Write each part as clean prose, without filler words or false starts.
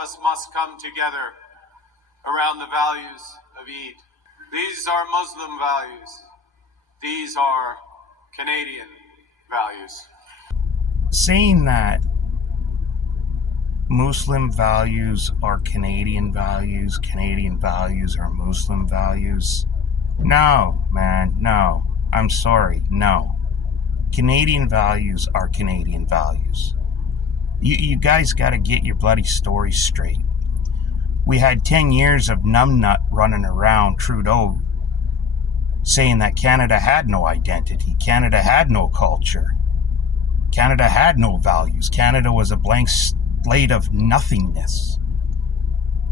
us must come together around the values of Eid. These are Muslim values. These are Canadian values. Saying that Muslim values are Canadian values are Muslim values. No, man, no. I'm sorry, no. Canadian values are Canadian values. You guys got to get your bloody story straight. We had 10 years of numbnut running around Trudeau saying that Canada had no identity, Canada had no culture, Canada had no values, Canada was a blank slate of nothingness.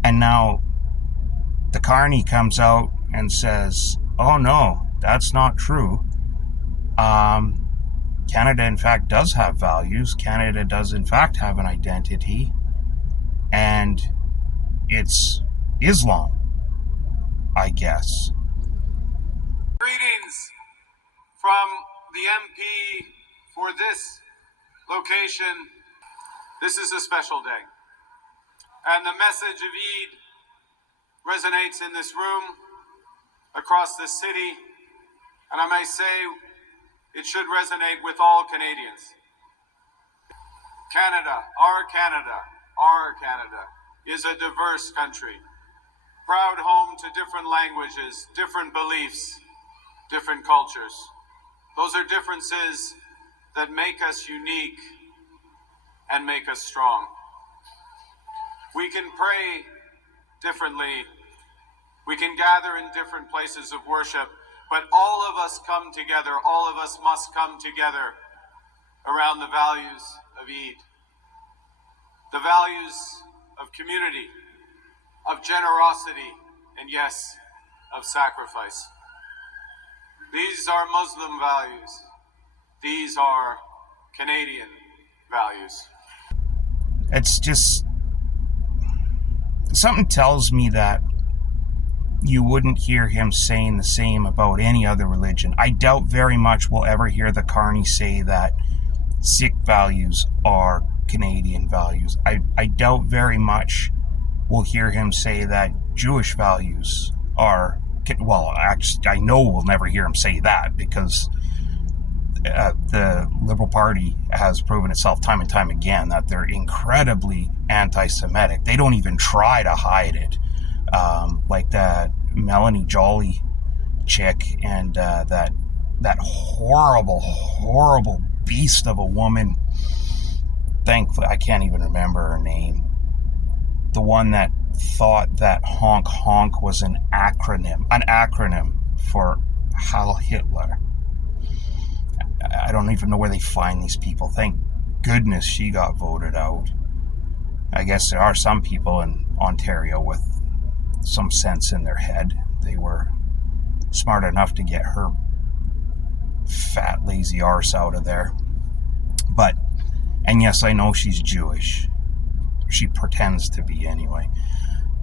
And now the carney comes out and says, oh no, that's not true. Canada in fact does have values, Canada does in fact have an identity, and it's Islam, I guess. Greetings from the MP for this location. This is a special day, and the message of Eid resonates in this room, across this city, and I may say it should resonate with all Canadians. Canada, our Canada, is a diverse country, proud home to different languages, different beliefs, different cultures. Those are differences that make us unique and make us strong. We can pray differently. We can gather in different places of worship, but all of us come together, all of us must come together around the values of Eid. The values of community, of generosity, and yes, of sacrifice. These are Muslim values. These are Canadian values. It's just, something tells me that you wouldn't hear him saying the same about any other religion. I doubt very much we'll ever hear the carney say that Sikh values are Canadian values. I doubt very much we'll hear him say that Jewish values are, well, actually, I know we'll never hear him say that, because the Liberal Party has proven itself time and time again that they're incredibly anti-Semitic. They don't even try to hide it. Like that Melanie Jolly chick and that horrible beast of a woman. Thankfully, I can't even remember her name. The one that thought that honk honk was an acronym for Heil Hitler. I don't even know where they find these people. Thank goodness she got voted out. I guess there are some people in Ontario with some sense in their head. They were smart enough to get her fat, lazy arse out of there. But, and yes, I know she's Jewish. She pretends to be anyway.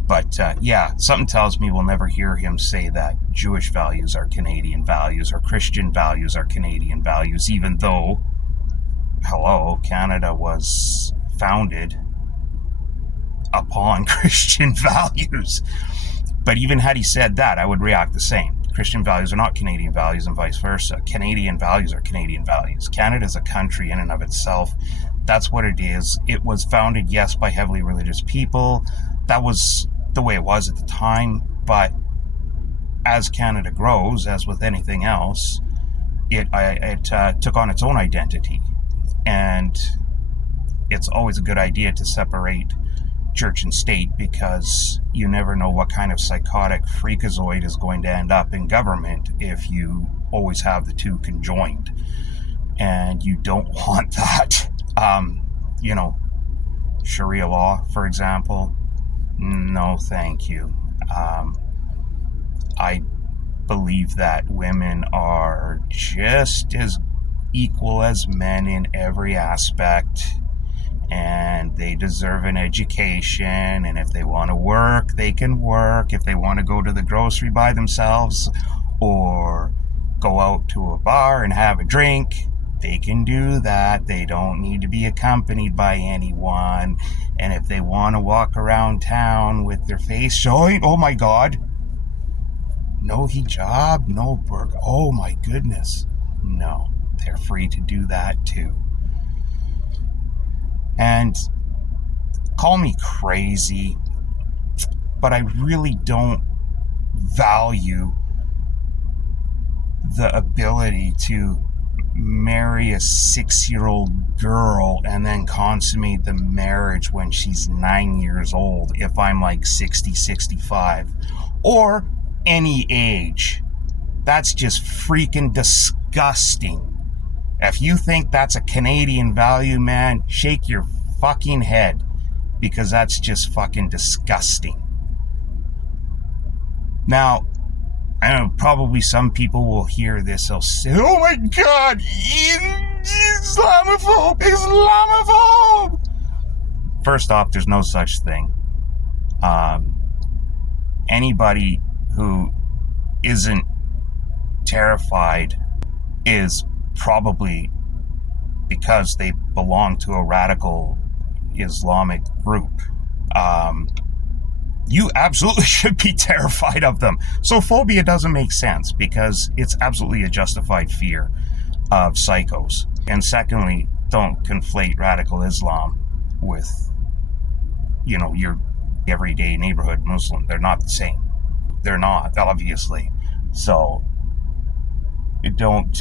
But yeah, something tells me we'll never hear him say that Jewish values are Canadian values or Christian values are Canadian values, even though, hello, Canada was founded upon Christian values. But even had he said that, I would react the same. Christian values are not Canadian values and vice versa. Canadian values are Canadian values. Canada is a country in and of itself. That's what it is. It was founded, yes, by heavily religious people. That was the way it was at the time. But as Canada grows, as with anything else, it took on its own identity. And it's always a good idea to separate church and state, because you never know what kind of psychotic freakazoid is going to end up in government if you always have the two conjoined, and you don't want that. Sharia law, for example, no thank you. I believe that women are just as equal as men in every aspect, and they deserve an education, and if they want to work, they can work. If they want to go to the grocery by themselves or go out to a bar and have a drink, They can do that. They don't need to be accompanied by anyone. And if they want to walk around town with their face showing, oh my God, no hijab, no burqa. Oh my goodness. No, they're free to do that too. And call me crazy, but I really don't value the ability to marry a 6-year-old girl and then consummate the marriage when she's 9 years old if I'm like 60, 65, or any age. That's just freaking disgusting. If you think that's a Canadian value, man, shake your fucking head, because that's just fucking disgusting. Now, I know probably some people will hear this, they'll say, oh my God, Islamophobe! First off, there's no such thing. Anybody who isn't terrified is probably because they belong to a radical Islamic group. You absolutely should be terrified of them. So phobia doesn't make sense, because it's absolutely a justified fear of psychos. And secondly, don't conflate radical Islam with, your everyday neighborhood Muslim. They're not the same. They're not, obviously. So don't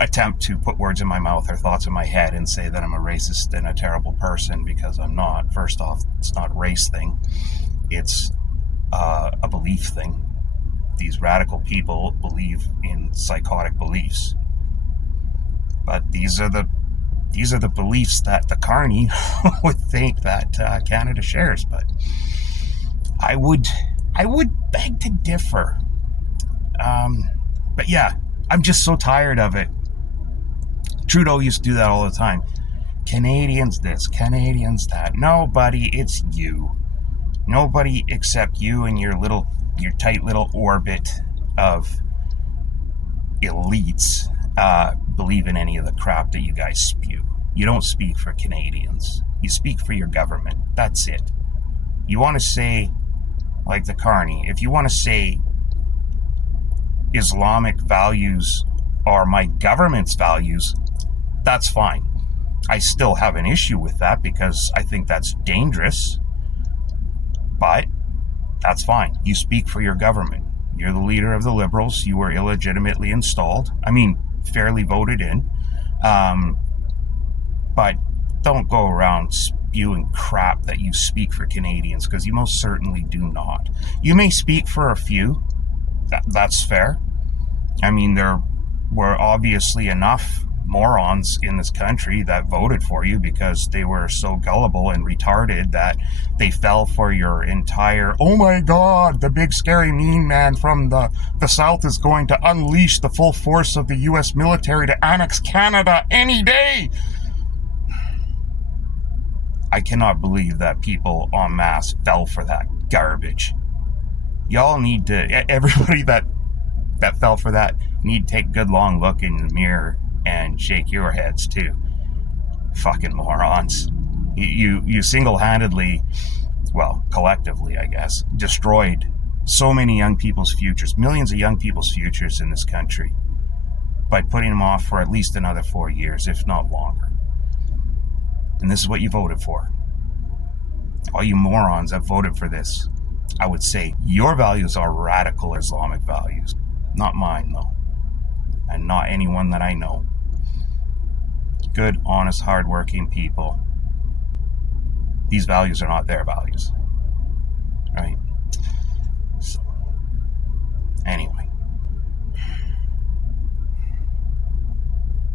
attempt to put words in my mouth or thoughts in my head and say that I'm a racist and a terrible person, because I'm not. First off, it's not a race thing. It's a belief thing. These radical people believe in psychotic beliefs. But these are the beliefs that the carney would think that Canada shares. But I would beg to differ. But yeah, I'm just so tired of it. Trudeau used to do that all the time. Canadians this, Canadians that. No, buddy, it's you. Nobody except you and your tight little orbit of elites believe in any of the crap that you guys spew. You don't speak for Canadians. You speak for your government. That's it. You want to say, like the carney, if you want to say Islamic values are my government's values, that's fine. I still have an issue with that, because I think that's dangerous. But that's fine. You speak for your government. You're the leader of the Liberals. You were illegitimately installed. I mean, fairly voted in. But don't go around spewing crap that you speak for Canadians, because you most certainly do not. You may speak for a few. That's fair. I mean, there were obviously enough morons in this country that voted for you because they were so gullible and retarded that they fell for your entire, oh my God, the big scary mean man from the South is going to unleash the full force of the US military to annex Canada any day. I cannot believe that people en masse fell for that garbage. Y'all need to, everybody that fell for that, need to take a good long look in the mirror and shake your heads too. Fucking morons. You single-handedly, well, collectively, I guess, destroyed so many young people's futures, millions of young people's futures in this country, by putting them off for at least another 4 years, if not longer. And this is what you voted for. All you morons that voted for this, I would say your values are radical Islamic values. Not mine, though. And not anyone that I know. Good, honest, hardworking people. These values are not their values.